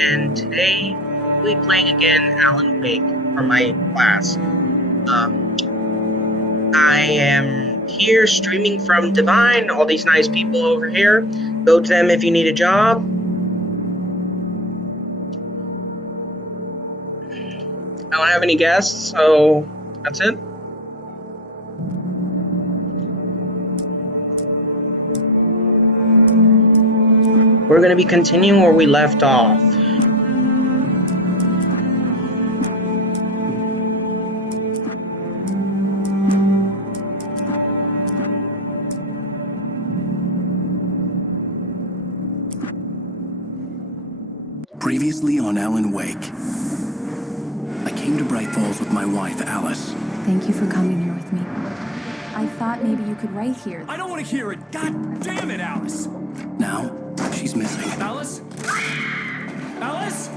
and today we'll be playing again Alan Wake for my class. I am here streaming from Divine, all these nice people over here. Go to them if you need a job. I don't have any guests, so that's it. We're going to be continuing where we left off. Previously on Alan Wake. I came to Bright Falls with my wife, Alice. Thank you for coming here with me. I thought maybe you could write here. I don't want to hear it! God damn it, Alice! Now, she's missing. Alice? Alice?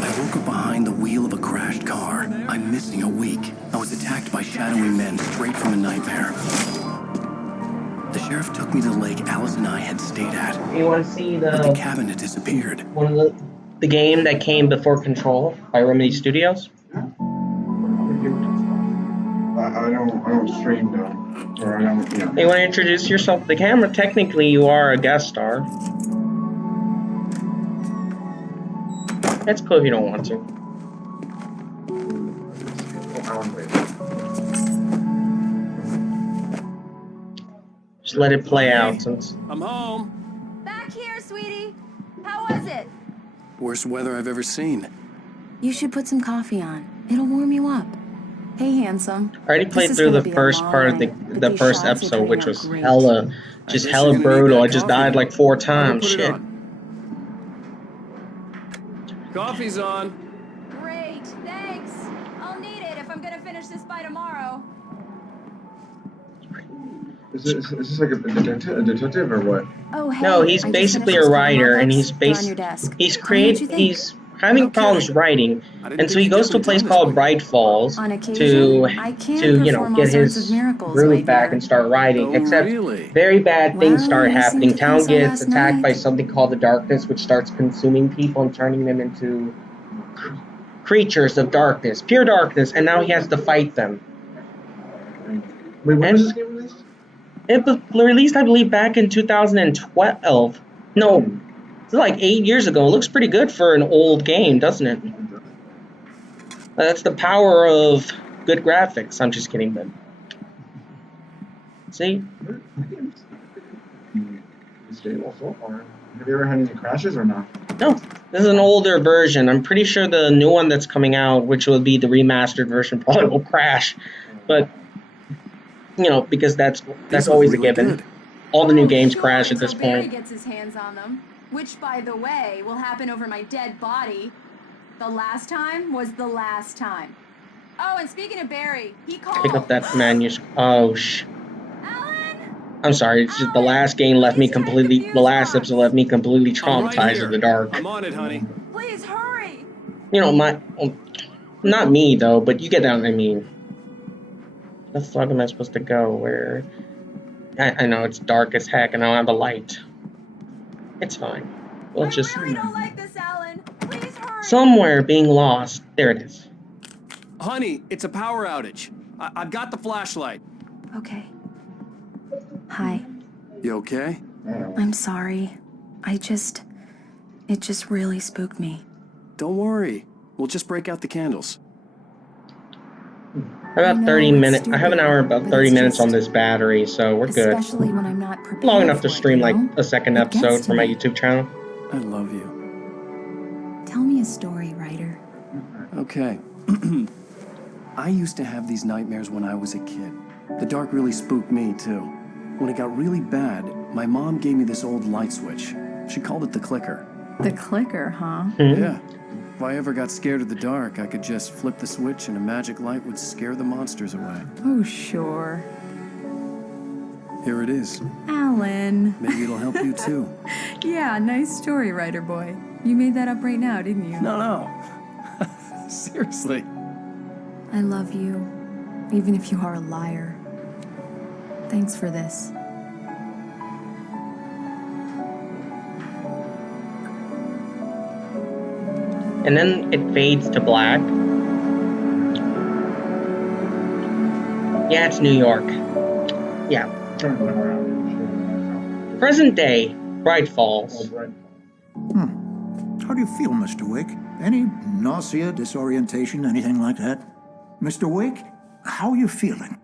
I woke up behind the wheel of a crashed car. I'm missing a week. I was attacked by shadowy men straight from a nightmare. The sheriff took me to the lake Alice and I had stayed at. You want to see But the cabin had disappeared. one of the game that came before Control by Remedy Studios? I don't stream though, or I don't. Yeah. You want to introduce yourself to the camera? Technically, you are a guest star. That's cool if you don't want to. Alan Wake. Just let it play out since. I'm home. Back here, sweetie. How was it? Worst weather I've ever seen. You should put some coffee on. It'll warm you up. Hey, handsome. I already played through the first part of the first episode, which was hella brutal. I just died like 4 times. Shit. Coffee's on. Great, thanks. I'll need it if I'm gonna finish this by tomorrow. Is this like a detective or what? Oh, hey. No, he's I just basically finished a this writer, and They're on your desk. he's Tell me what you think. he's having problems writing, and so he goes to a place called Bright Falls On occasion, to I can you know, perform all get sorts his of miracles, groove my back dear. and start writing. Oh, Except really? very bad things Well, start you seem happening. to Town think so gets last attacked night. by something called the Darkness, which starts consuming people and turning them into creatures of darkness, pure darkness, and now he has to fight them. Wait, when And- was this game released? It was released, I believe, back in 2012. No, it's like 8 years ago. It looks pretty good for an old game, doesn't it? That's the power of good graphics. I'm just kidding, but see, It's stable so far. Have you ever had any crashes or not? no, this is an older version. I'm pretty sure the new one that's coming out, which will be the remastered version, probably will crash. But you know, because that's These always look a really given. good. All the new Oh, games sure, crash at this until Barry point. gets his hands on them, which, by the way, will happen over my dead body. The last time was the last time. Oh, and speaking of Barry, he called. Pick up that manuscript. Oh Alan! I'm sorry. It's just the last game left me completely. The last episode left me completely I'm right traumatized here. of the dark. I'm on it, honey. Please hurry! You know, not me though, but you get what I mean. The fuck am I supposed to go? Where? I know it's dark as heck, and I don't have a light. It's fine. We'll just I really don't like this, Alan. Please hurry! somewhere being lost. There it is. Honey, it's a power outage. I've got the flashlight. Okay. Hi. You okay? I'm sorry. It just really spooked me. Don't worry. We'll just break out the candles. About I 30 know, it's minutes. I have an hour, about stupid, 30 but minutes it's on just- this battery, so we're good. Especially when I'm not prepared. Long enough to for it, stream you like know? a second It gets episode to for my me. YouTube channel. I love you. Tell me a story, writer. Okay. I used to have these nightmares when I was a kid. The dark really spooked me, too. When it got really bad, my mom gave me this old light switch. She called it the clicker. The clicker, huh? Yeah. If I ever got scared of the dark, I could just flip the switch and a magic light would scare the monsters away. Oh, sure. Here it is. Alan. Maybe it'll help you, too. Yeah, nice story, writer boy. You made that up right now, didn't you? No. Seriously. I love you, even if you are a liar. Thanks for this. And then it fades to black. Yeah, it's New York. Yeah. Trying to look around. Present day, Bright Falls. How do you feel, Mr. Wake? Any nausea, disorientation, anything like that? Mr. Wake, how are you feeling?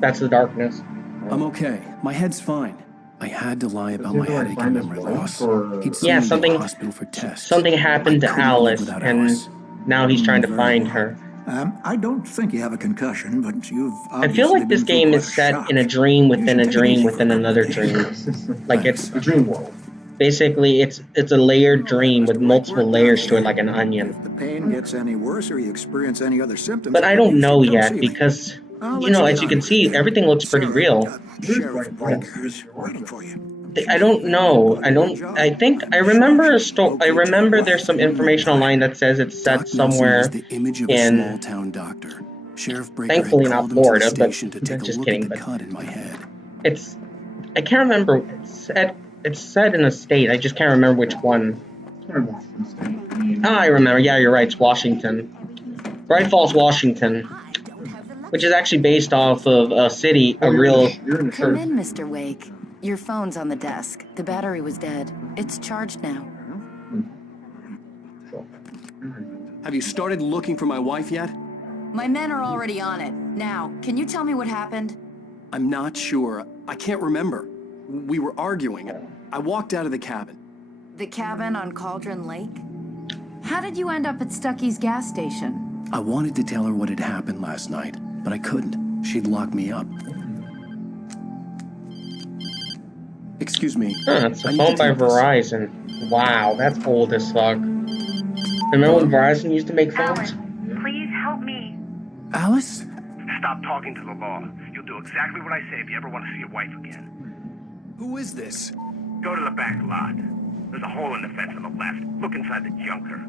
That's the darkness. I'm okay. My head's fine. I had to lie about my headache and memory loss. He'd sent Yeah, me to something- the hospital for tests. Something happened I to couldn't live Alice, without and Alice. now he's trying to Very find well. her. I don't think you have a concussion, but you've I feel like this game is set in a dream within a dream within another dream. Like it's A dream world. basically it's a layered dream with multiple layers to it, like an onion. If the pain gets any worse or you experience any other symptoms, But I don't you know should come yet see me. because, I'll you let know, get as you on can with see, it. everything looks pretty Sir, real. Sheriff Breaker is waiting for you. I don't know. I think I remember I remember there's some information online that says it's set Doc Nelson somewhere was the image of a in. small town doctor. Sheriff Breaker Thankfully had not called him to Florida, the but station to take just a look kidding, at the but- cut in my head. It's I can't remember. It's set in a state. I just can't remember which one. Probably Washington State. I mean, Ah, I remember. Yeah, you're right. It's Washington. Bright Falls, Washington, which is actually based off of a city, a real. You're in the Come shirt. in, Mr. Wake. Your phone's on the desk. The battery was dead. It's charged now. Have you started looking for my wife yet? My men are already on it. Now, can you tell me what happened? I'm not sure. I can't remember. We were arguing. I walked out of the cabin. The cabin on Cauldron Lake? How did you end up at Stucky's gas station? I wanted to tell her what had happened last night, but I couldn't. She'd lock me up. Excuse me. Huh, it's I a need phone to by take this. Verizon. Wow, that's old as fuck. Remember when Verizon used to make phones? Please help me. Alice? Stop talking to the law. You'll do exactly what I say if you ever want to see your wife again. Who is this? Go to the back lot. There's a hole in the fence on the left. Look inside the junker.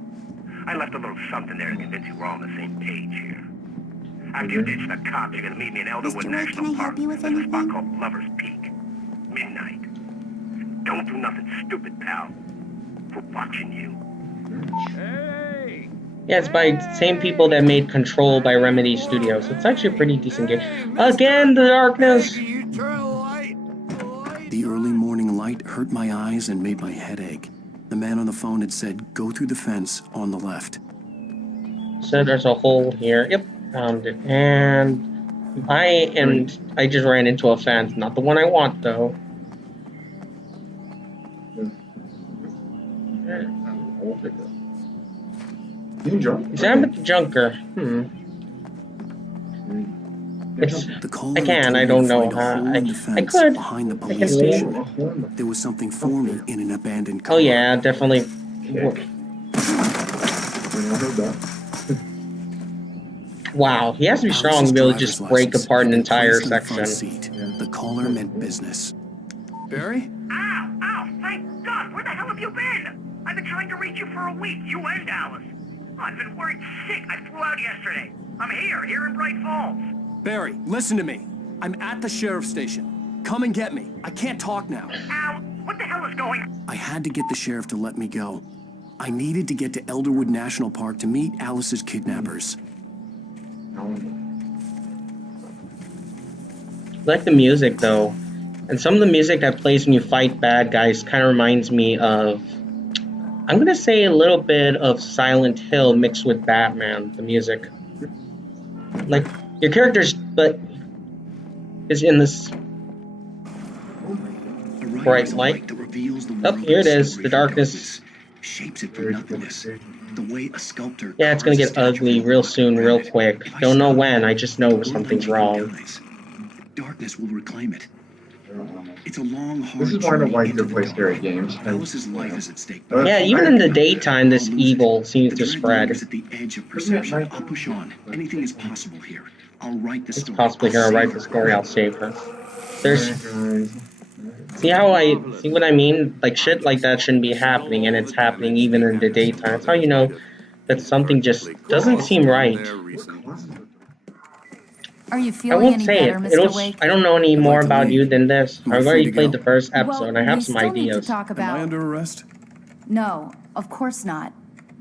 I left a little something there to convince you we're all on the same page here. After you ditch the cops, you're gonna meet me in Elderwood Mr. Wade, National can I Park. help you with There's a spot anything? called Lover's Peak. Midnight. Don't do nothing stupid, pal. We're watching you. Yeah, it's by the same people that made Control by Remedy Studios. It's actually a pretty decent game. Again, the darkness! The early morning light hurt my eyes and made my head ache. The man on the phone had said, go through the fence on the left. So there's a hole here. Yep, found it. And I just ran into a fence. Not the one I want, though. You can jump. Examine the junker. It's, The caller I can, told I me don't to know find a how. hole in the I fence could. behind the I police can see. station. There was something for me in an abandoned car. Oh yeah, definitely. Wow, he has to be strong to be able to just break apart an entire section. The caller meant business. Barry? Ow! Ow! Thank God! Where the hell have you been? I've been trying to reach you for a week, you and Alice. Oh, I've been worried sick. I flew out yesterday. I'm here in Bright Falls. Barry, listen to me. I'm at the sheriff's station. Come and get me. I can't talk now. Ow! What the hell is going on? I had to get the sheriff to let me go. I needed to get to Elderwood National Park to meet Alice's kidnappers. I like the music though, and some of the music that plays when you fight bad guys kind of reminds me of, I'm gonna say a little bit of Silent Hill mixed with Batman. The music, like your character's, but is in this bright light. Oh, here it is. The darkness. Shapes it from nothingness. The way a sculptor. Yeah, it's gonna get ugly real soon, real quick. Don't know when. I just know something's wrong. Darkness will reclaim it. It's a long, hard This is why I don't like to play scary games. Alice's life is at stake. Yeah, even in the daytime, this evil seems to spread. At the edge of perception. I'll push on. Anything is possible here. I'll write the It's story. possibly here. I'll write the story. I'll save her. There's. See how I see what I mean? Like shit like that shouldn't be happening, and it's happening even in the daytime. That's how you know that something just doesn't seem right. Are you I feeling won't any say better, it. Mr. It'll. Wake? I don't know any more about you than this. Am I I've free already to played go? the first episode, and I have we some still need to ideas. talk Am I about. under arrest? No, of course not.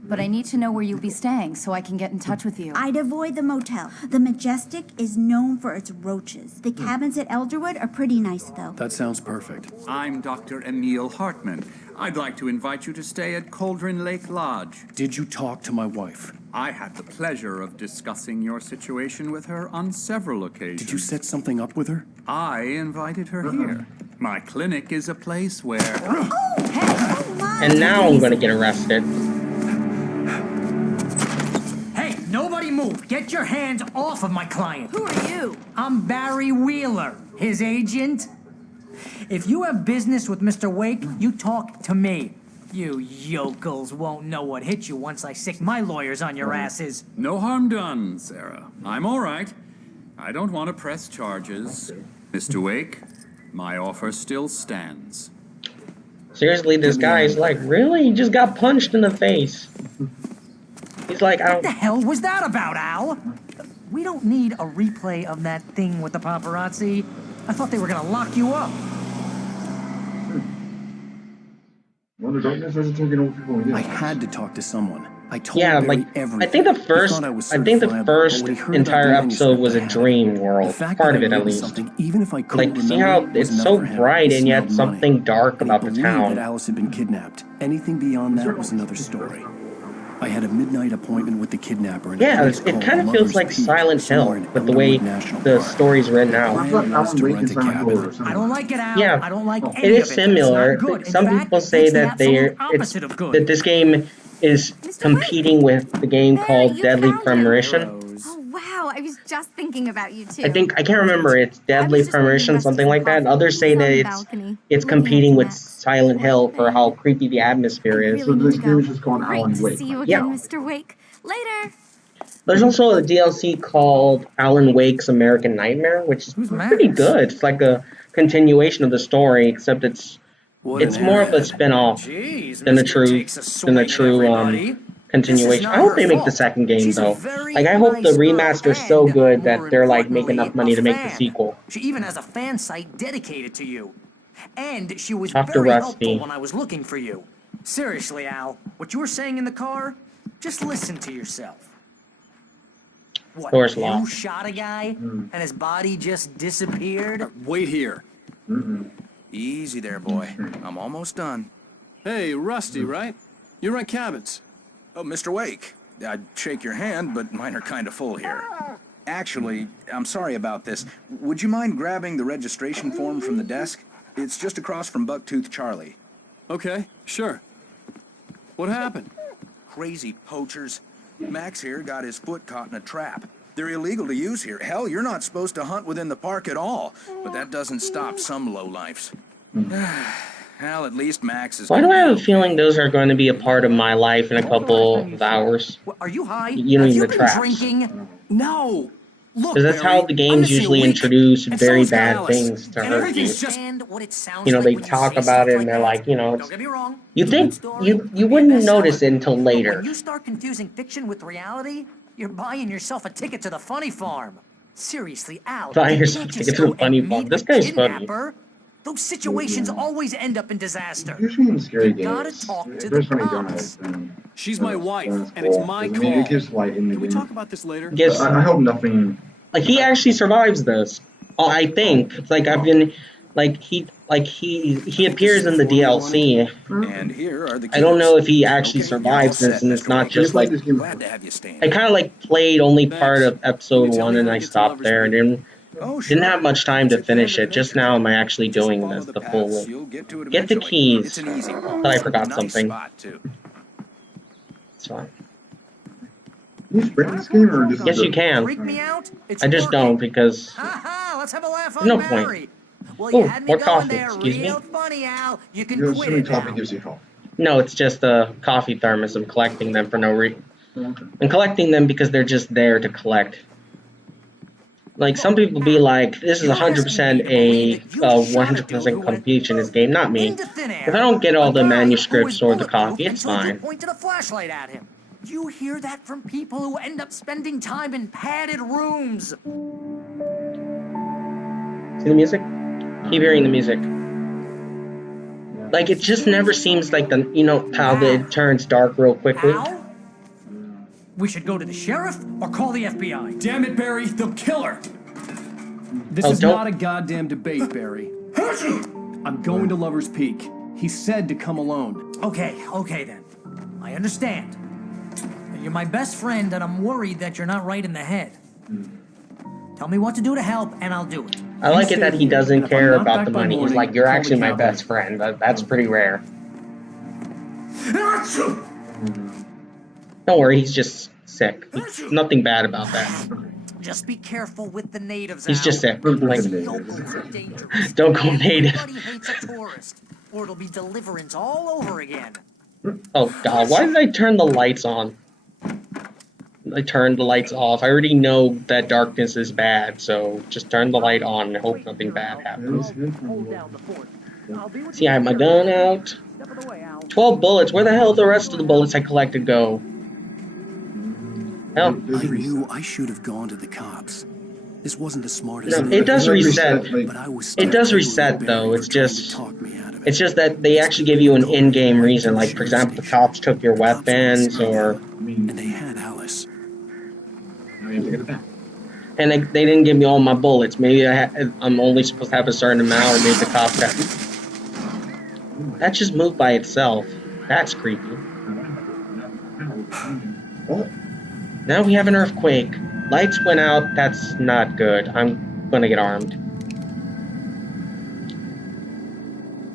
But I need to know where you'll be staying so I can get in touch with you. I'd avoid the motel. The Majestic is known for its roaches. The cabins at Elderwood are pretty nice, though. That sounds perfect. I'm Dr. Emil Hartman. I'd like to invite you to stay at Cauldron Lake Lodge. Did you talk to my wife? I had the pleasure of discussing your situation with her on several occasions. Did you set something up with her? I invited her here. My clinic is a place where... And now I'm gonna get arrested. Hey, nobody move. Get your hands off of my client. Who are you? I'm Barry Wheeler, his agent. If you have business with Mr. Wake, you talk to me. You yokels won't know what hit you once I sick my lawyers on your asses. No harm done, Sarah. I'm all right. I don't want to press charges. Mr. Wake, my offer still stands. Seriously, this guy's like, really? He just got punched in the face. He's like, I What the don't... hell was that about, Al? We don't need a replay of that thing with the paparazzi. I thought they were gonna lock you up. Well, the darkness hasn't taken over people again. I had to talk to someone. I told Yeah, Barry like, everything. I think the He first, thought I was I think the certifiable, first but when he heard entire about the episode was a manuscript I had, dream the world. fact Part that of I it, at wrote least. something, even if I couldn't Like, see remember how it, was it's enough so for him. bright He and yet smelled something money. dark And he about the believed town. that Alice had been kidnapped. Anything beyond that was another story. I had a midnight appointment with the kidnapper. In a Yeah, place it called kind of feels Lover's like Peak, Silent Hill, somewhere in with the way Elmwood National the Park. story's written The out. I plan thought was Alan to Wake rent and a Silent Hill cabin. were similar. I don't like it, Al. Yeah, I don't like it any is of it. similar. It's not good. In Some fact, people say it's the that they're absolute opposite of good. that this game is competing with the game called you Deadly found him. Premonition. Oh, wow. I was just thinking about you, too. I can't remember. It's Deadly Premonition, something like that. Others say that it's competing with Silent Hill for how creepy the atmosphere is. So this game is just called Alan Wake. See you Yeah. again, Mr. Wake. Later. There's also a DLC called Alan Wake's American Nightmare, which is pretty good. It's like a continuation of the story, except it's more of a spin-off than a true continuation. I hope they make the second game though. Like I hope the remaster's so good that they're like making enough money to make the sequel. She even has a fan site dedicated to you. And she was Talk to very Rusty. helpful when I was looking for you. Seriously, Al, what you were saying in the car, just listen to yourself. What, Door's you locked. shot a guy and his body just disappeared? Wait here. Easy there, boy. I'm almost done. Hey, Rusty, right? You rent cabins. Oh, Mr. Wake. I'd shake your hand, but mine are kind of full here. Actually, I'm sorry about this. Would you mind grabbing the registration form from the desk? It's just across from Bucktooth Charlie. Okay, sure. What happened? Crazy poachers. Max here got his foot caught in a trap. They're illegal to use here. Hell, you're not supposed to hunt within the park at all. But that doesn't stop some lowlifes. Well, at least Max is... Why do I have a feeling those are going to be a part of my life in a couple of hours? Are you high? You know, Have you the been traps. drinking? No. Look, Because that's how the games usually introduce very bad things to hurt you. You know, they talk about it and they're like, you know, it's, you think you wouldn't notice it until later. When you start confusing fiction with reality, you're buying yourself a ticket to the funny farm. Seriously, Al. Buy you yourself can't a just ticket to the go funny and farm. meet This a guy's funny. kidnapper. Those situations always end up in disaster. Usually in scary You gotta games, talk to if the there's funny cops. donuts, She's my wife, that's and it's cool. my I call. mean, it gives light in the Can we game. talk about this later? Gives, I hope nothing... like he actually survives this. I think. It's like I've been, like he appears in the DLC. And here are the I don't know if he keys. actually Okay, survives you're all this, set, and it's Mr. not Wake. just like Glad to have you stand. I kind of like played only part of episode Can you tell 1 me and how to I get to stopped Lover's there and Peak? didn't have much time to finish it. Just now am I actually doing this, the full You'll get to it get the eventually. keys. It's an easy one. Thought I forgot Nice something. spot, too. It's fine. Can you sprint this game or just... Yes, you can. Freak me out? It's I just working. don't because Ha-ha, let's have a laugh on There's no point. Barry. Well, you Oh, had me more going coffee, there excuse me. real funny, Al. You can You're quit assuming it coffee now. gives you health. no, it's just a coffee thermos. I'm collecting them for no reason. I'm collecting them because they're just there to collect. Like some people be like, this is 100% a 100% completion in this game, not me. Into thin air. If I don't get all the A guy who manuscripts is or the bulletproof coffee, it's until you fine. pointed a flashlight at him. You hear that from people who end up spending time in padded rooms. See the music? Keep hearing the music. Yeah. Like, it just never seems like the, you know, how it turns dark real quickly. Al? We should go to the sheriff or call the FBI. Damn it, Barry, they'll kill her! This Oh, is don't- not a goddamn debate, Barry. I'm going to Lover's Peak. He said to come alone. Okay then. I understand. You're my best friend, and I'm worried that you're not right in the head. Tell me what to do to help, and I'll do it. I like it that he doesn't care not about back the by money. He's morning, like, you're call the actually my cavalry." best friend. That's pretty rare. Don't worry, he's just sick. Nothing bad about that. Just be careful with the natives. He's just sick. Like, Yokels are dangerous. don't go native. Everybody hates a tourist, or it'll be deliverance all over again. Oh god, why did I turn the lights on? I turned the lights off. I already know that darkness is bad, so just turn the light on and hope nothing bad happens. Hold down the fort. I'll be with See, I have my gun out. Step of the way, Al. 12 bullets. Where the hell did the rest of the bullets I collected go? Hell, I knew I should have gone to the cops. This wasn't the smartest no, thing. it does reset. But I was It does reset though. It's just that they actually give you an in-game reason. Like, for example, the cops took your weapons, or And they had Alice. and they didn't give me all my bullets. Maybe I'm only supposed to have a certain amount, or maybe the cops have. That just moved by itself. That's creepy. Now we have an earthquake. Lights went out. That's not good. I'm gonna get armed.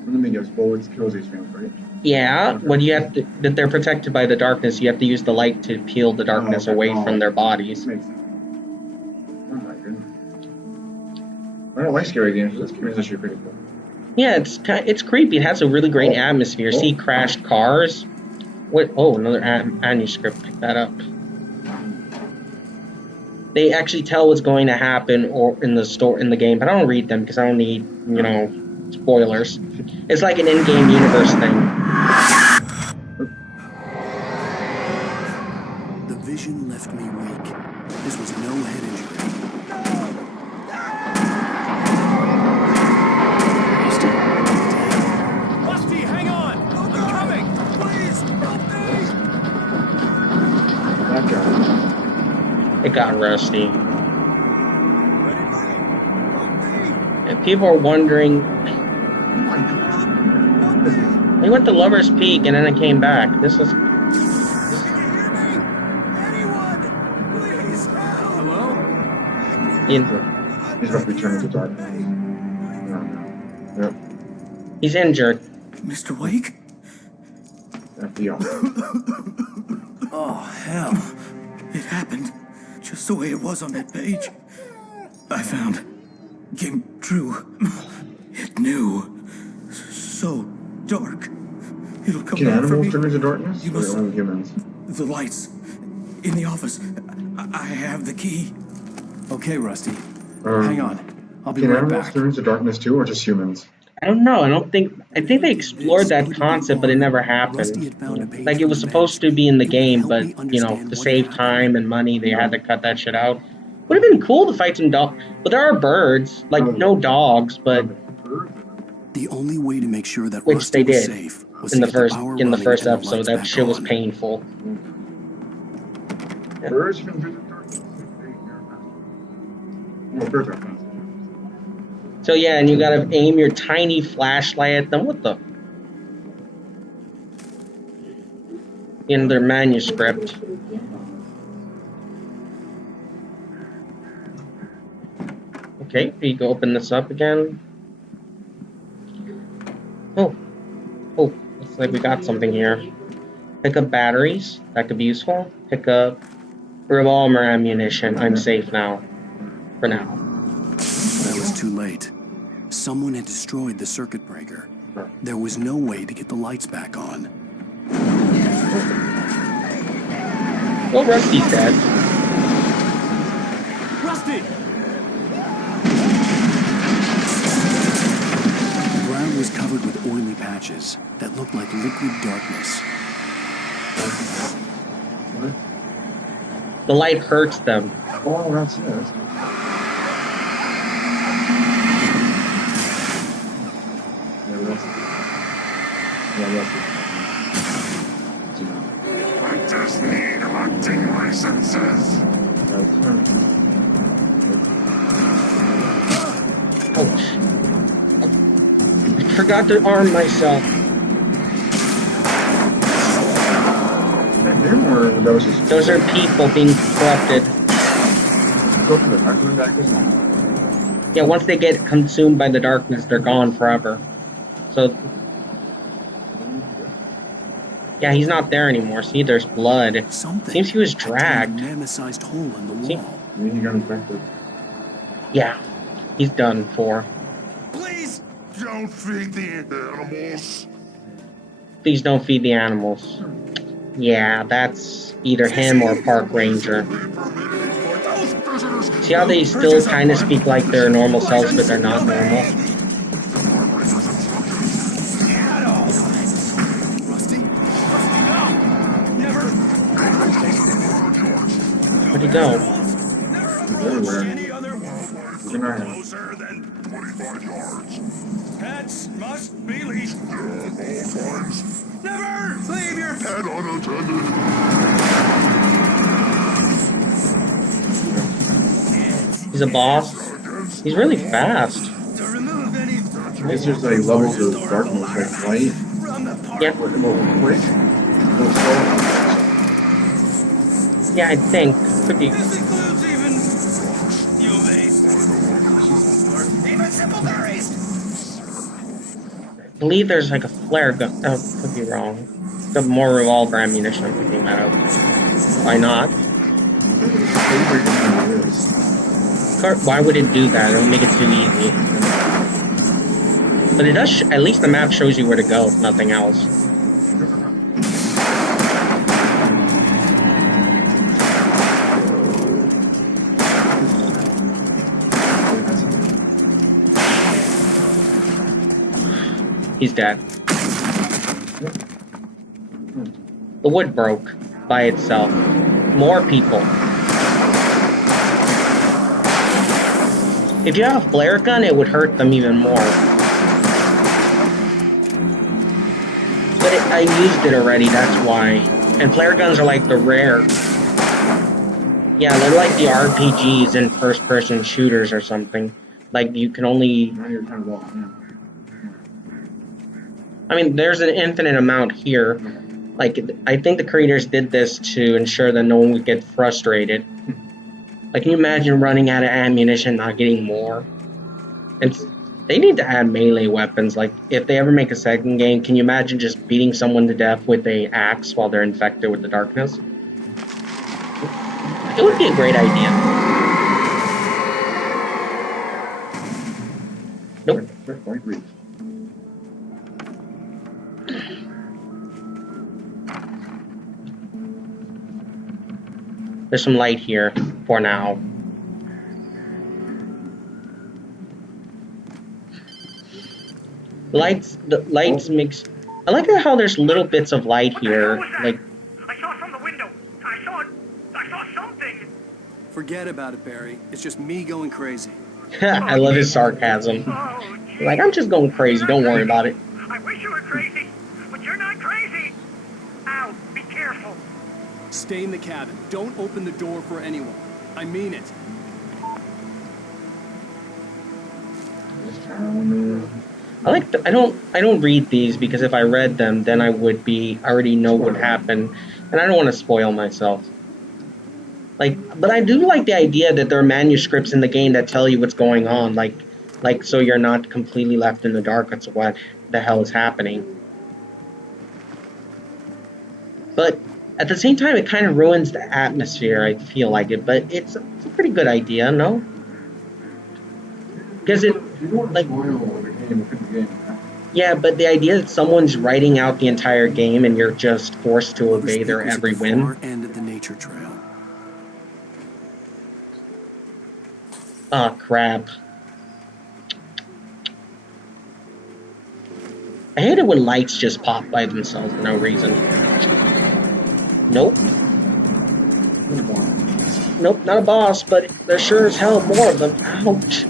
Enemy gives bullets, kills these things, right? Yeah, when you have to, that they're protected by the darkness, you have to use the light to peel the darkness away from their bodies. Makes sense. Oh my goodness. I don't like scary games, but this game is actually pretty cool. Yeah, it's creepy. It has a really great atmosphere. See crashed cars. What? Oh, another manuscript. Pick that up. They actually tell what's going to happen or in the game, but I don't read them because I don't need, you know, spoilers. It's like an in-game universe thing. The vision left me weak. This was no head injury. Rusty, hang on! I'm coming! Please, help me! That guy. It got rusty. And people are wondering. They went to Lover's Peak and then it came back. This is. He's about to be turned into dark. Yep. He's injured. Mr. Wake? FBI. Oh, hell. It happened just the way it was on that page. I found. Came true. It knew. So dark. It'll come Can back for animals me. turn into darkness? You Or must- only humans? The lights. In the office. I have the key. Okay, Rusty. Hang on. I'll be Can right animals back. turn into darkness too, or just humans? I don't know. I think they explored that concept, but it never happened. Like, it was supposed to be in the game, but, you know, to save time and money, they had to cut that shit out. Would have been cool to fight some dogs. But there are birds. Like, no dogs, but The only way to make sure that which Rusty they was did safe was in to the get the first power in the running first and the episode. lights That back shit was on. painful. Birds can turn into darkness. Well, birds are fast. So yeah, and you gotta aim your tiny flashlight at them. What the? In their manuscript. Okay, you go open this up again. Oh, looks like we got something here. Pick up batteries. That could be useful. Pick up revolver ammunition. I'm safe now. For now. But I was too late. Someone had destroyed the circuit breaker. There was no way to get the lights back on. Well, Rusty's dead. Rusty! The ground was covered with oily patches that looked like liquid darkness. The light hurts them. Oh, that's it. I just need hunting licenses. Ouch. I forgot to arm myself. Those are people being corrupted. Yeah, once they get consumed by the darkness, they're gone forever. So, yeah, he's not there anymore. See, there's blood. Seems he was dragged. Mammoth-sized hole in the See? wall. He got infected. Yeah, he's done for. Please don't feed the animals. Please don't feed the animals. Yeah, that's either him or Park Ranger. See how they still kind of speak like they're normal selves, but they're not normal? Where'd he go? Closer than 25 yards. Pets must be leashed. Never leave your pet unattended. He's a boss. He's really fast. It's just like levels of darkness, like light. Yeah. A little quick. A little slow. Yeah, I think. Could be. This includes even UV. Even simple berries. I believe there's like a flare gun. Oh, could be wrong. The more revolver ammunition I'm picking that up. Why not? Why would it do that? It'll make it too easy. But it does. At least the map shows you where to go, if nothing else. He's dead. The wood broke by itself. More people. If you have a flare gun, it would hurt them even more. But I used it already, that's why. And flare guns are like the rare. Yeah, they're like the RPGs in first-person shooters or something. Like, you can only... I mean, there's an infinite amount here. Like, I think the creators did this to ensure that no one would get frustrated. Like, can you imagine running out of ammunition, not getting more? They need to add melee weapons. Like, if they ever make a second game, can you imagine just beating someone to death with an axe while they're infected with the darkness? It would be a great idea. Nope. There's some light here for now. The lights makes. I like how there's little bits of light here. Like, I saw it from the window. I saw something. Forget about it, Barry. It's just me going crazy. I love his sarcasm. Like, I'm just going crazy. Don't worry about it. I wish you were crazy, but you're not crazy. Ow, be careful. Stay in the cabin. Don't open the door for anyone. I mean it. I don't read these because if I read them, then I already know what happened, and I don't want to spoil myself. But I do like the idea that there are manuscripts in the game that tell you what's going on, like so you're not completely left in the dark as to what the hell is happening. But at the same time, it kind of ruins the atmosphere. I feel like it, but it's a pretty good idea, no? Because yeah, but the idea that someone's writing out the entire game and you're just forced to obey their every whim. Far end of the nature trail. Oh, crap. I hate it when lights just pop by themselves for no reason. Nope. Nope, not a boss, but there's sure as hell more of them. Ouch.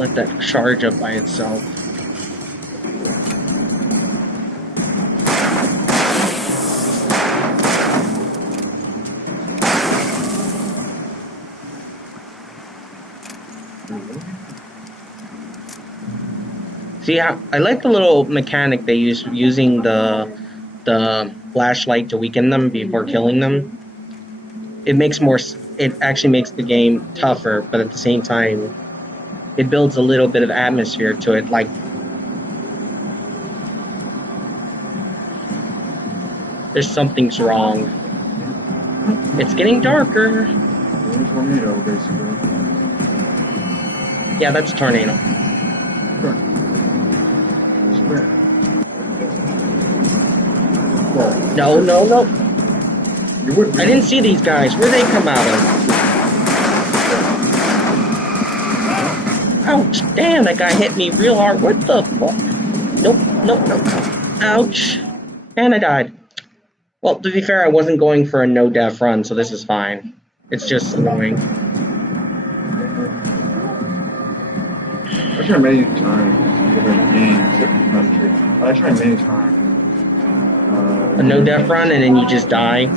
let that charge up by itself. See, I like the little mechanic they use using the flashlight to weaken them before killing them. It actually makes the game tougher, but at the same time, it builds a little bit of atmosphere to it. Like, there's something's wrong. It's getting darker. Tornado, basically. Yeah, that's a tornado. No, no, no. I didn't see these guys. Where'd they come out of? Ouch. Damn, that guy hit me real hard. What the fuck? Nope, nope, nope. Ouch. And I died. Well, to be fair, I wasn't going for a no-death run, so this is fine. It's just annoying. I tried many times different games. I tried many times. A no-death run, and then you just die.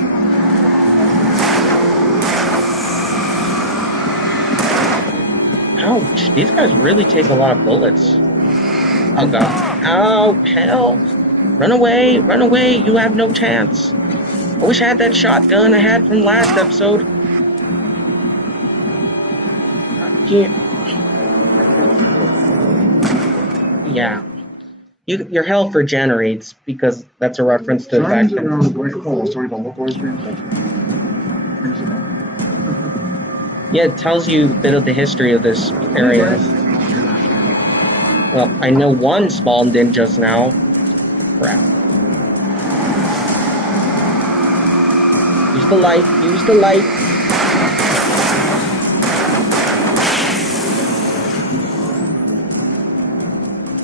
Ouch, these guys really take a lot of bullets. Oh god. Oh, hell. Run away, you have no chance. I wish I had that shotgun I had from last episode. Yeah. Your health regenerates because that's a reference to the fact that... Yeah, it tells you a bit of the history of this area. Well, I know one spawned in just now. Crap. Use the light, use the light.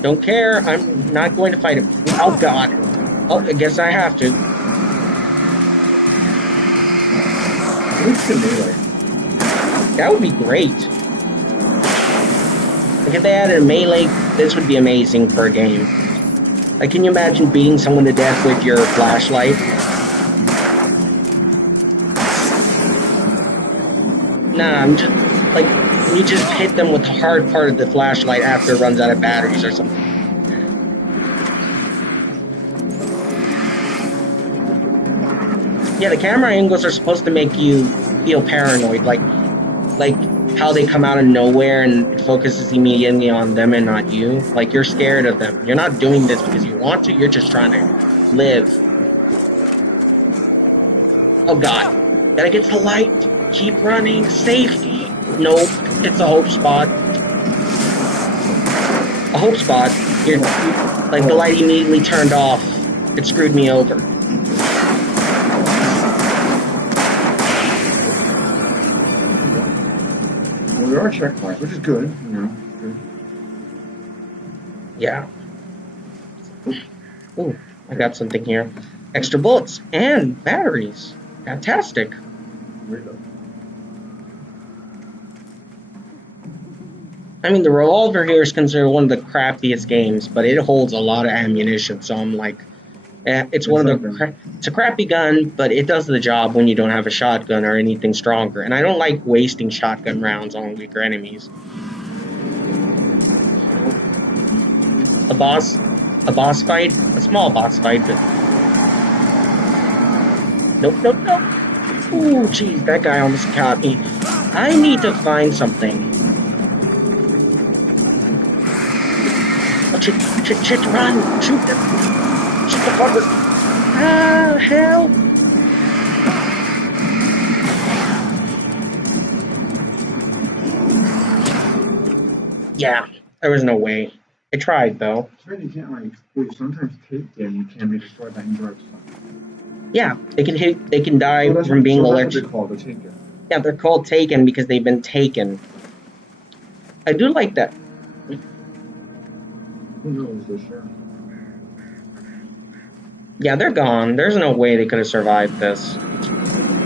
Don't care, I'm not going to fight him. Oh god. Oh, I guess I have to. That would be great. Like if they added a melee, this would be amazing for a game. Like, can you imagine beating someone to death with your flashlight? Nah, I'm just, like, you just hit them with the hard part of the flashlight after it runs out of batteries or something. Yeah, the camera angles are supposed to make you feel paranoid, like how they come out of nowhere and it focuses immediately on them and not you. Like, you're scared of them. You're not doing this because you want to, you're just trying to live. Oh god. Gotta get to the light. Keep running. Safety. Nope. It's a hope spot. A hope spot. Like, the light immediately turned off. It screwed me over. Well, there are checkpoints, which is good, you know. Good. Yeah. Ooh, I got something here. Extra bullets and batteries. Fantastic. I mean, the revolver here is considered one of the crappiest games, but it holds a lot of ammunition, so I'm like, it's one of the, it's a crappy gun, but it does the job when you don't have a shotgun or anything stronger, and I don't like wasting shotgun rounds on weaker enemies. A boss fight, a small boss fight, but nope, nope, nope. Ooh, jeez, that guy almost caught me. I need to find something. Oh, shit, run! Shoot them! Shoot the fucker! Ah, help! Yeah, there was no way. I tried, though. You can't, like, sometimes take them, you can be destroyed by indirect stuff. Yeah, they can die from being electrocuted. Yeah, they're called taken because they've been taken. I do like that. Who knows for sure? Yeah, they're gone. There's no way they could have survived this.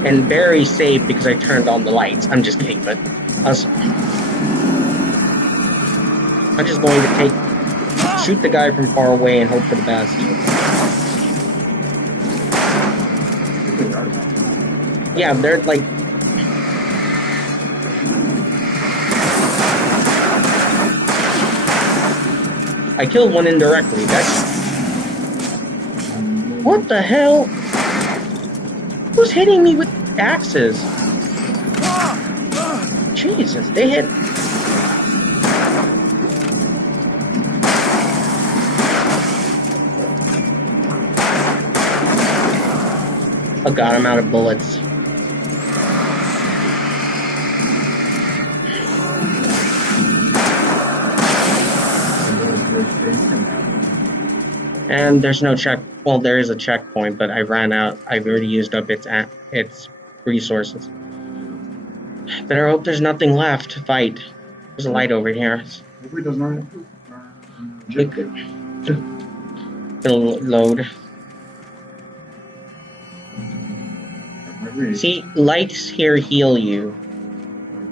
And Barry's safe because I turned on the lights. I'm just kidding, but us. I'm just going to shoot the guy from far away and hope for the best. Yeah, they're like... I killed one indirectly. That's... What the hell? Who's hitting me with axes? Jesus, they hit... Oh god, I'm out of bullets. And there's no check. Well, there is a checkpoint, but I ran out. I've already used up its resources. Better hope there's nothing left to fight. There's a light over here. Hopefully it does not. It'll load. See, lights here heal you.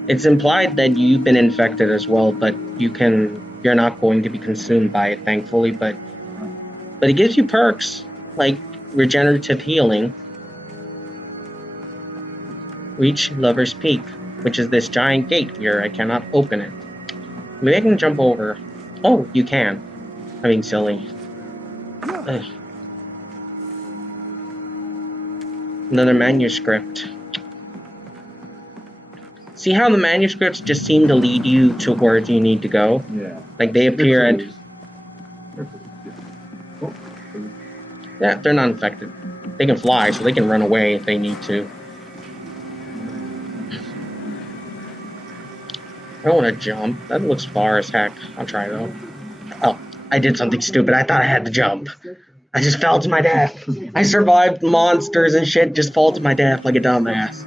It's implied that you've been infected as well, but you're not going to be consumed by it, thankfully, but it gives you perks, like regenerative healing. Reach Lover's Peak, which is this giant gate here. I cannot open it. Maybe I can jump over. Oh, you can. I'm being silly. Ugh. Another manuscript. See how the manuscripts just seem to lead you to where you need to go? Yeah. Like they appear at... Yeah, they're not infected. They can fly, so they can run away if they need to. I don't want to jump. That looks far as heck. I'll try though. Oh, I did something stupid. I thought I had to jump. I just fell to my death. I survived monsters and shit, just fall to my death like a dumbass.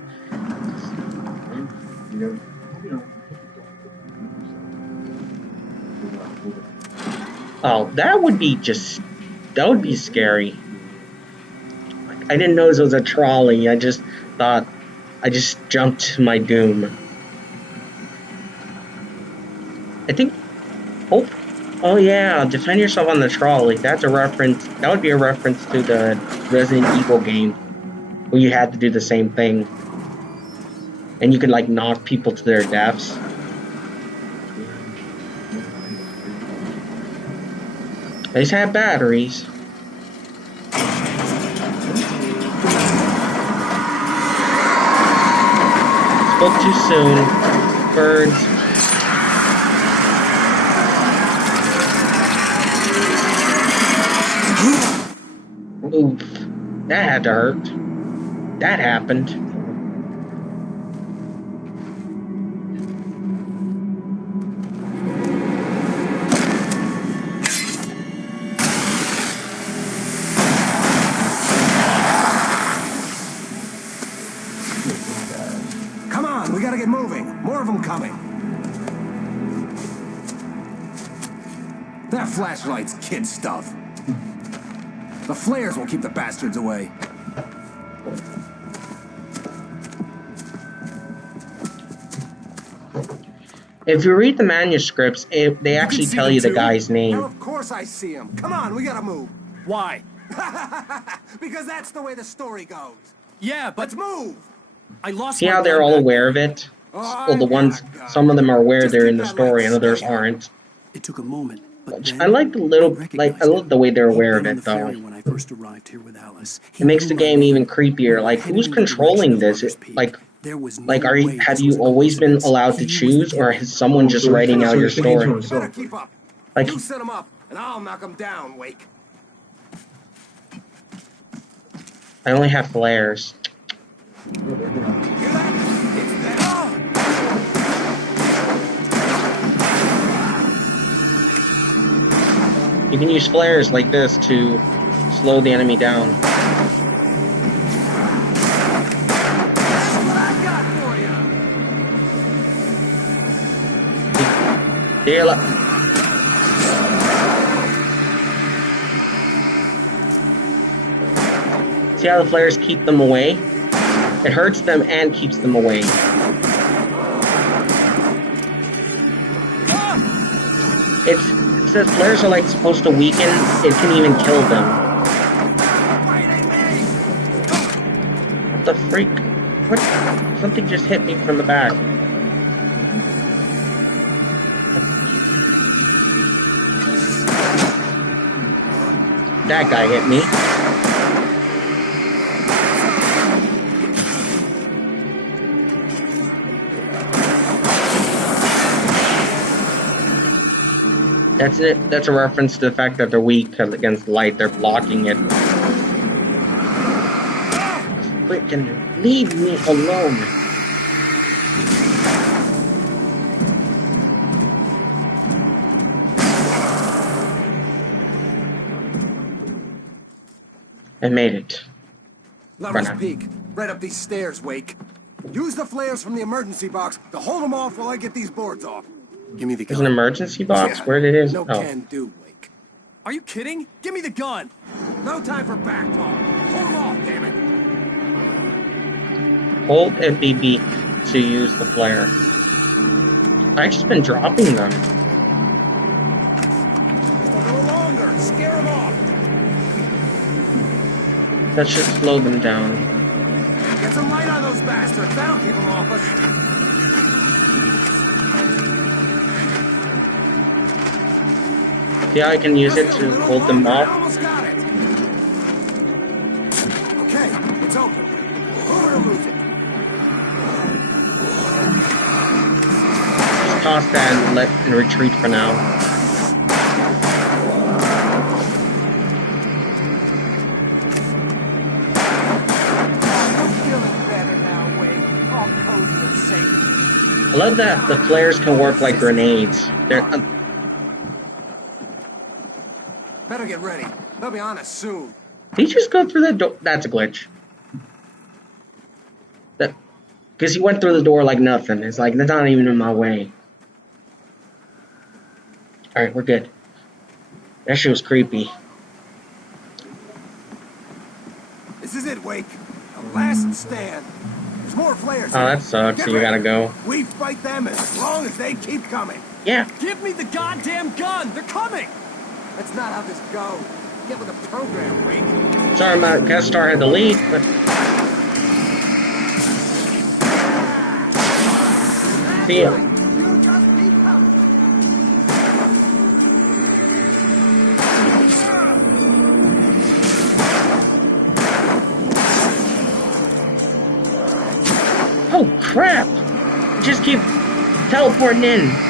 Oh, that would be scary. I didn't know this was a trolley. I just thought I just jumped to my doom. I think... Oh yeah, defend yourself on the trolley. That's a reference. That would be a reference to the Resident Evil game, where you had to do the same thing, and you could like knock people to their deaths. These have batteries. Spoke too soon. Birds. Oof. That had to hurt. That happened. Come on, we gotta get moving. More of them coming. That flashlight's kid stuff. The flares will keep the bastards away. If you read the manuscripts, they actually tell you the guy's name. Of course I see him. Come on, we gotta move. Why? Because that's the way the story goes. Yeah, but let's move. I lost. See how they're all aware of it? Well, the ones, some of them are aware they're in the story, and others aren't. It took a moment. I like the little, I love the way they're aware of it, though. When I first arrived here with Alice, it makes the game even creepier. Like, who's controlling this? Like, have you always been allowed to choose, or is someone just writing out your story? Like, you set them up, and I'll knock them down, Wake. I only have flares. You can use flares like this to slow the enemy down. See how the flares keep them away? It hurts them and keeps them away. It says flares are like supposed to weaken. It can even kill them. What the freak? What? Something just hit me from the back. That guy hit me. That's it. That's a reference to the fact that they're weak because against light, they're blocking it. Freaking leave me alone. I made it. Lover's Peak. Right up these stairs, Wake. Use the flares from the emergency box to hold them off while I get these boards off. Give me the gun. There's an emergency box? Yeah, Where it is? No Oh. can do, Wake. Are you kidding? Give me the gun. No time for back talk. Hold them off, damn it. Hold FBB to use the flare. I've just been dropping them. A little longer. Scare them off. That should slow them down. Get some light on those bastards. That'll keep them off us. Yeah, I can use it to hold them off. Almost got it. Okay, it's open. Move it or lose it. Just toss that and retreat for now. I love that the flares can work like grenades. They're Better get ready. They'll be on us soon. Did he just go through the door? That's a glitch. Because he went through the door like nothing. It's like, that's not even in my way. Alright, we're good. That shit was creepy. This is it, Wake. The last stand. There's more flares. Oh, that sucks. So you gotta go. We fight them as long as they keep coming. Yeah. Give me the goddamn gun. They're coming. That's not how this goes. Get with the program, Wake. Sorry, my guest star had to leave, but see ya. Oh crap! Just keep teleporting in.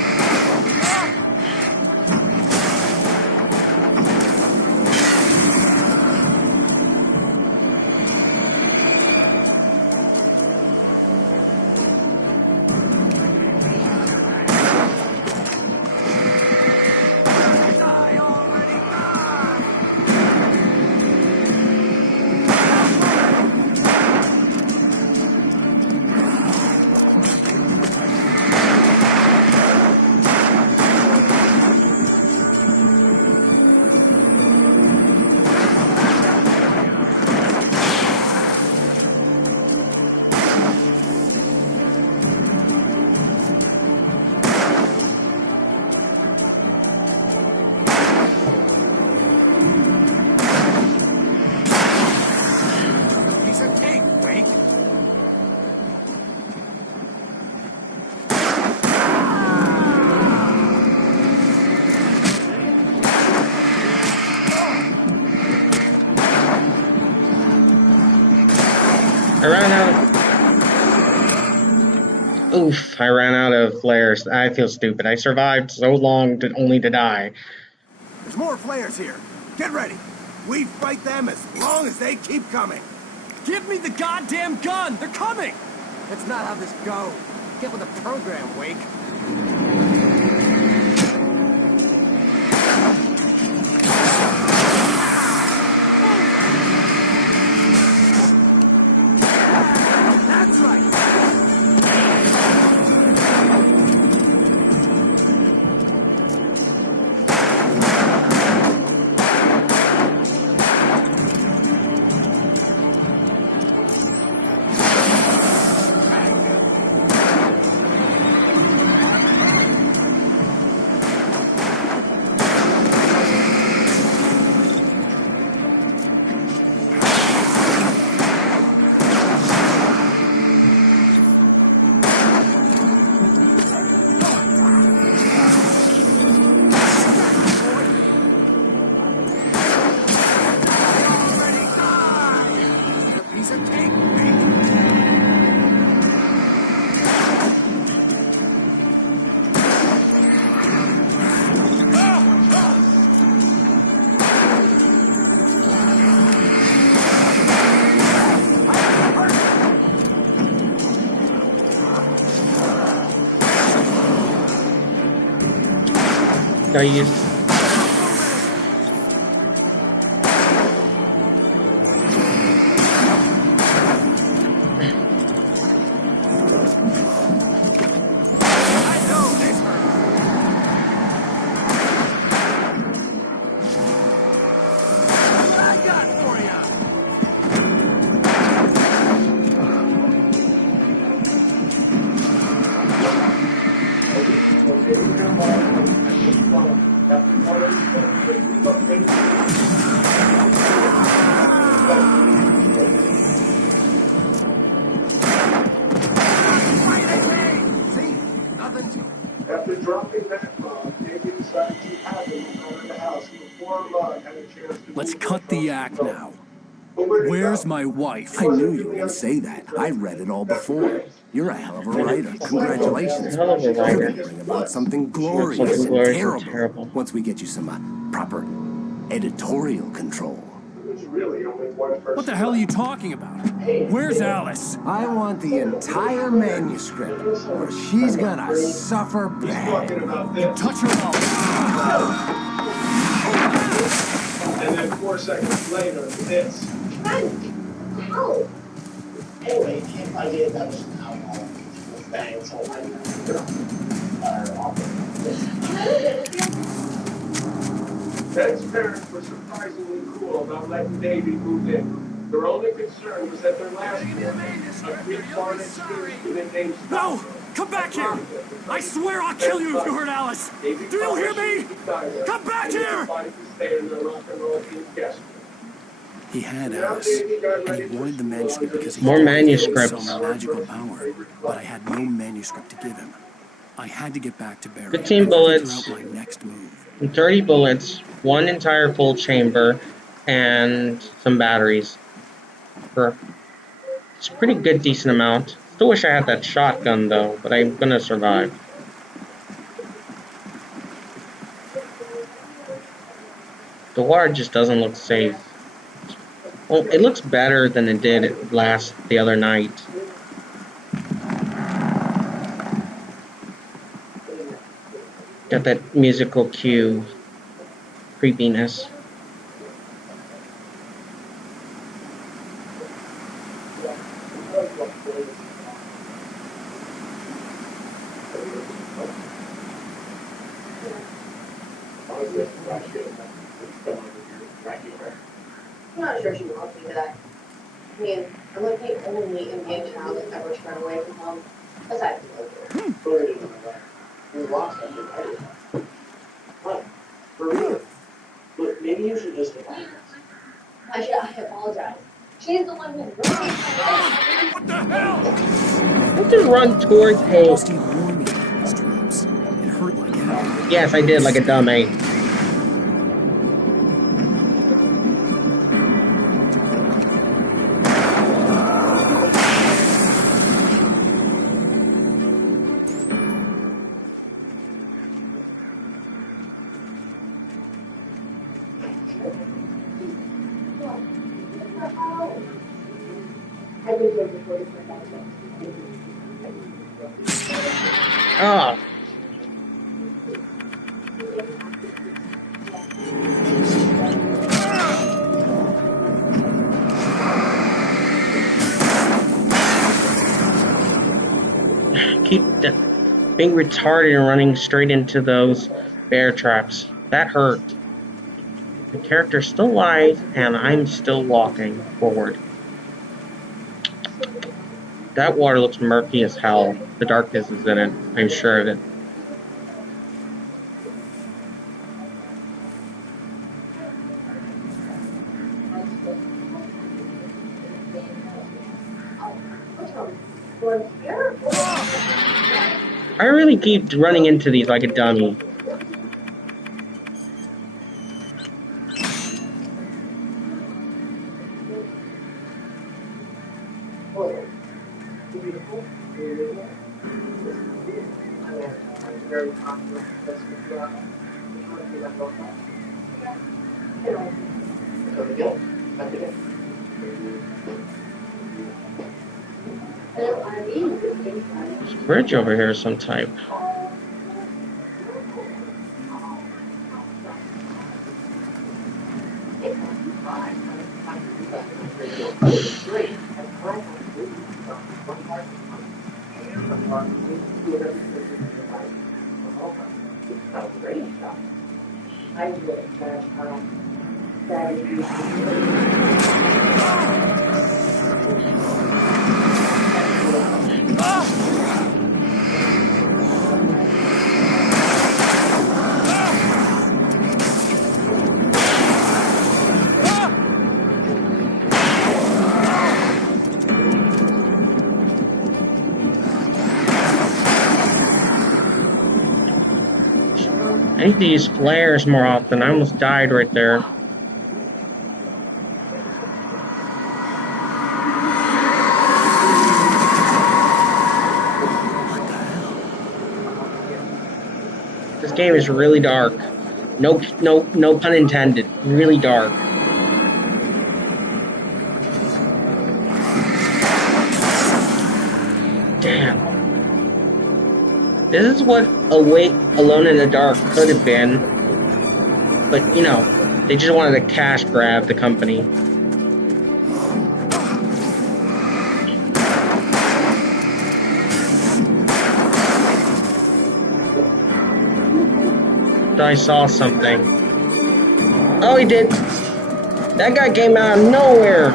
I ran out of flares. I feel stupid. I survived so long only to die. There's more flares here. Get ready. We fight them as long as they keep coming. Give me the goddamn gun. They're coming. That's not how this goes. Get with the program, Wake. That's right. I used. After dropping that bomb, Davey decided to have him around the house before Lud had a chance to. Let's cut the act now. Where's my wife? I knew you would say that. I read it all before. You're a hell of a writer. Congratulations. Hell of a writer. Bring about something glorious, Something glorious and and terrible. Once we get you some proper editorial control. What the hell are you talking about? Where's Alice? I want the entire manuscript, or she's gonna suffer bad. You touch her mouth. And then 4 seconds later, this. Oh. Anyway, if I did, that was an alcohol with bangs all night. Ben's parents were surprisingly cool about letting Davey move in. Their only concern was that their last one, a Greek foreign student named No! Come back here! I swear I'll kill you if you hurt Alice! Do you hear me? Come back here! He had Alice, and he wanted the manuscript because he More had manuscripts. some magical power, but I had no manuscript to give him. I had to get back to Barry. 15 and bullets. figure out my next move. 30 bullets, 1 entire full chamber, and some batteries. It's a pretty good, decent amount. Still wish I had that shotgun though, but I'm gonna survive. The water just doesn't look safe. Well, it looks better than it did the other night. Got that musical cue creepiness. I'm not sure she wants me to that. I mean, I'm like the only Indian child that's ever run away from home, aside from Logan. We lost everybody. What? For real? Look, maybe you should just relax. I apologize. She's the one who's running. What the hell? Don't just run towards him. Steve warned me about these traps. It hurt like hell. Yes, I did, like a dummy. Ah. Keep being retarded and running straight into those bear traps. That hurt. The character's still alive, and I'm still walking forward. That water looks murky as hell. The darkness is in it. I'm sure of it. I really keep running into these like a dummy. There's a bridge over here of some type. I would judge how that is. I need to use flares more often. I almost died right there. This game is really dark. No pun intended. Really dark. Damn. This is what Awake Alone in the Dark could have been. But, you know, they just wanted to cash grab the company. I saw something. Oh, he did. That guy came out of nowhere.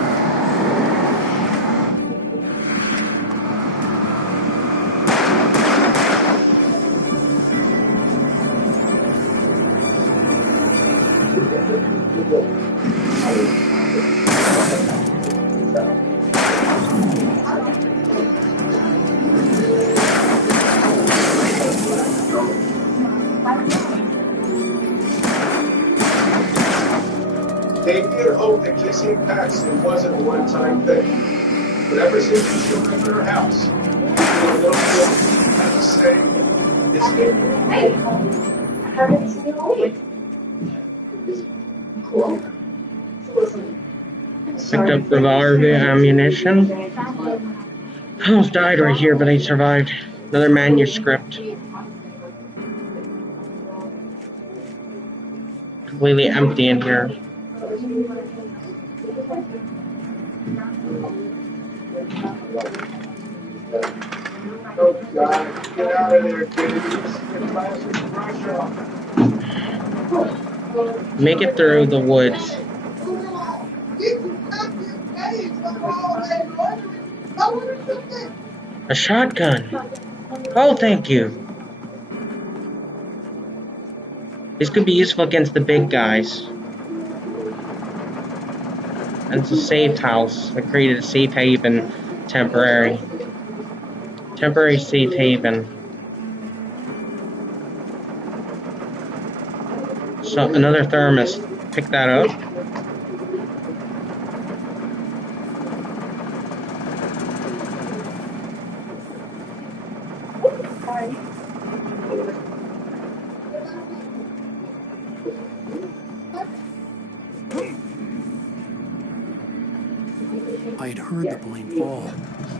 They did hope that kissing Paxton wasn't a one-time thing. But ever since you showed up at her house, you feel a little guilty. I have to say, this game. Hey, I haven't seen you all week. It's cool. So listen. Picked up revolver ammunition. I almost died right here, but I survived. Another manuscript. Completely empty in here. Oh God, get out of there, kid. Make it through the woods. A shotgun. Oh, thank you. This could be useful against the big guys. And it's a safe house. I created a safe haven. Temporary safe haven. So another thermos. Pick that up. I had heard the plane fall.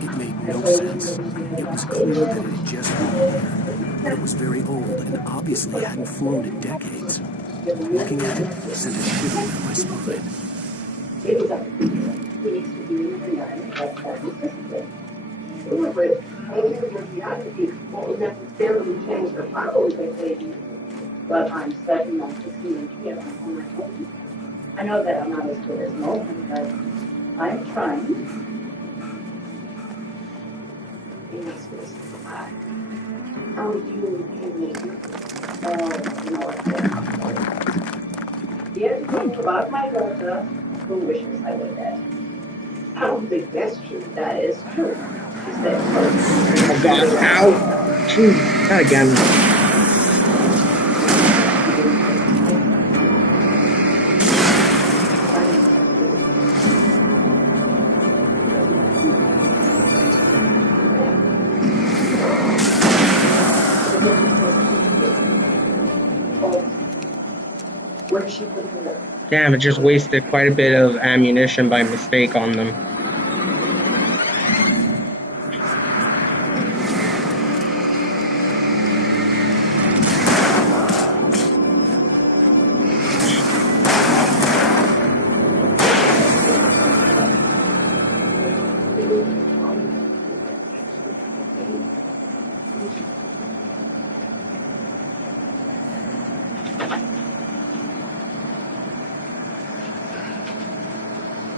It made no sense. It was clear that it had just flown. It was very old and obviously hadn't flown in decades. Looking at it sent a shiver down my spine. But I'm studying on to see and hear on my own. I know that I'm not as good as Morgan, but I'm trying. How do you mean? Here's the thing about my daughter, who wishes I were dead. I don't think that's true. That is true. She said, Oh God, ow! Phew, not again. where she put her. Damn, it just wasted quite a bit of ammunition by mistake on them.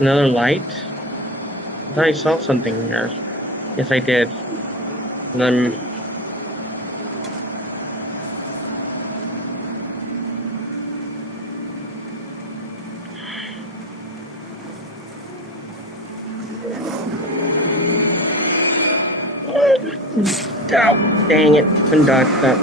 Another light? I thought I saw something here. Yes, I did. And I'm... Oh, dang it. Couldn't dodge that.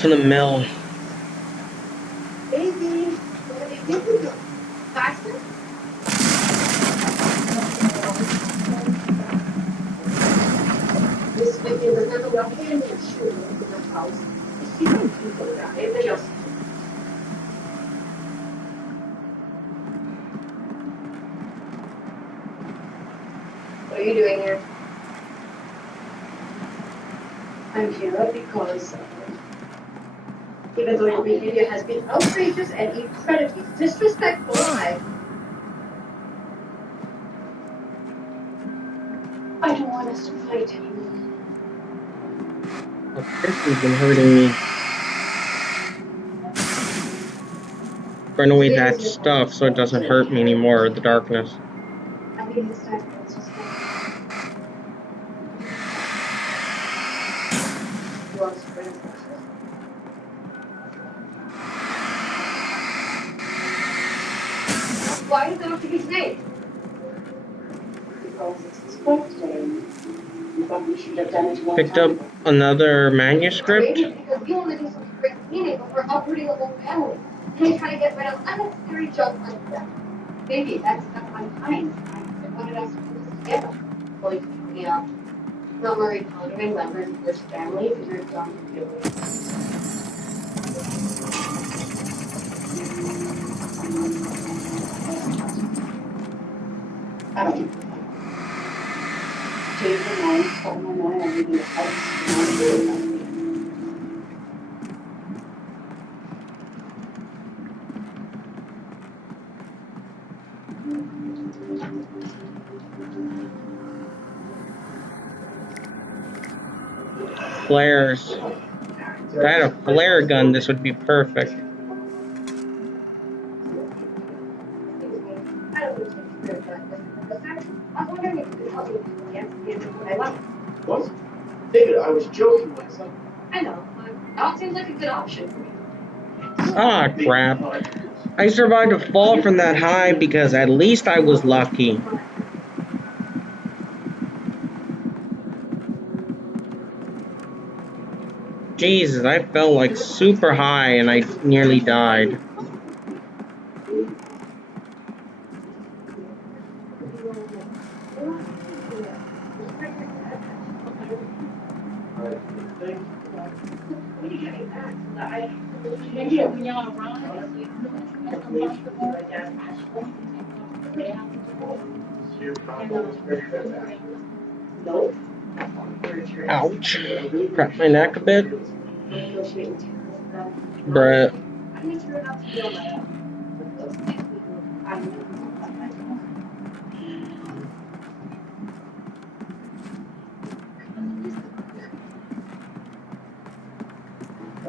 To the mill. Baby, Baxter? Miss Vicky, remember we are paying your shoe in the house. You see people down there, they just... What are you doing here? I'm here because even though your behavior has been outrageous and incredibly disrespectful, I don't want us to fight anymore. This has been hurting me. Burn away that stuff so it doesn't hurt me anymore, the darkness. I think it's time for us to stop. You want to bring us Why did that have to be today? Because it's his birthday. You thought we should have done it one Picked time up another manuscript. Maybe because you only do something great meaning before uprooting a whole family. And you try to get rid of unnecessary junk like that. Maybe that's unkind. I wanted us to do this together. Well, you can be not worried pondering members of this family because you're done I don't know. Change your mind, hold my mind, I'm leaving the house. Flares. If I had a flare gun, this would be perfect. What? David, I was joking myself. I know. That seems like a good option for me. Ah, crap. I survived a fall from that high because at least I was lucky. Jesus, I fell like super high and I nearly died. Ouch. Cracked my neck a bit. Bruh.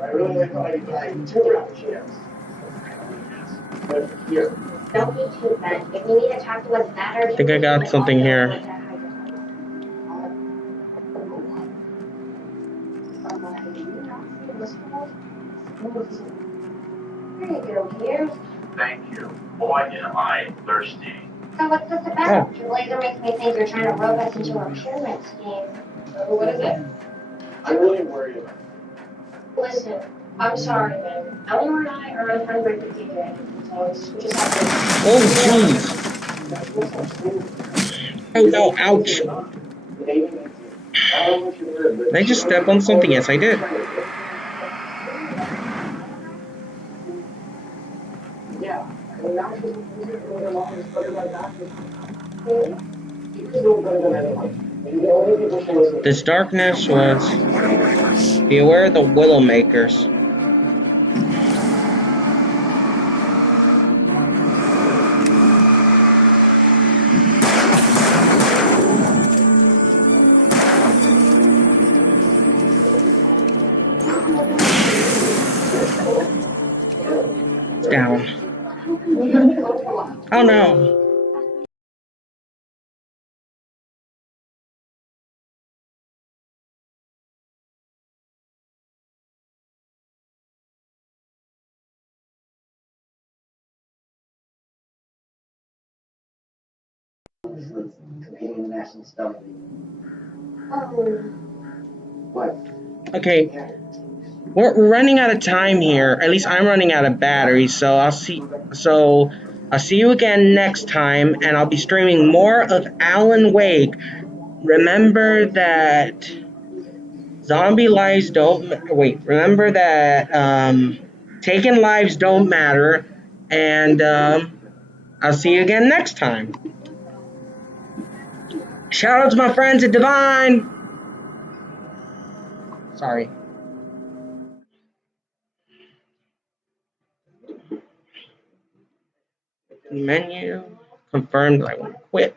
I really thought I'd buy 2 round chairs. But here. Don't be too bad. If you need to talk to us better, I think I got something here. Here you go, dear. Thank you. Boy, am I thirsty. So what's this about? Your laser makes me think you're trying to rope us into a pyramid scheme. What is it? I'm really worried about it. Listen, I'm sorry, man. Eleanor and I are on 150 today, so we just have to... Oh, jeez. Oh, no, ouch. Did I just step on something? Yes, I did. Yeah. And now she's the longest study by doctors. You can do it better than anyone. You're the only people who listen. This darkness was... Beware the Widowmakers. Down. Oh no. Competing in the national stuff. Okay. We're running out of time here. At least I'm running out of battery, so I'll see you again next time, and I'll be streaming more of Alan Wake. Remember that zombie lives don't wait. Remember that taken lives don't matter, and I'll see you again next time. Shout out to my friends at Divine. Sorry. Menu confirmed. I want to quit.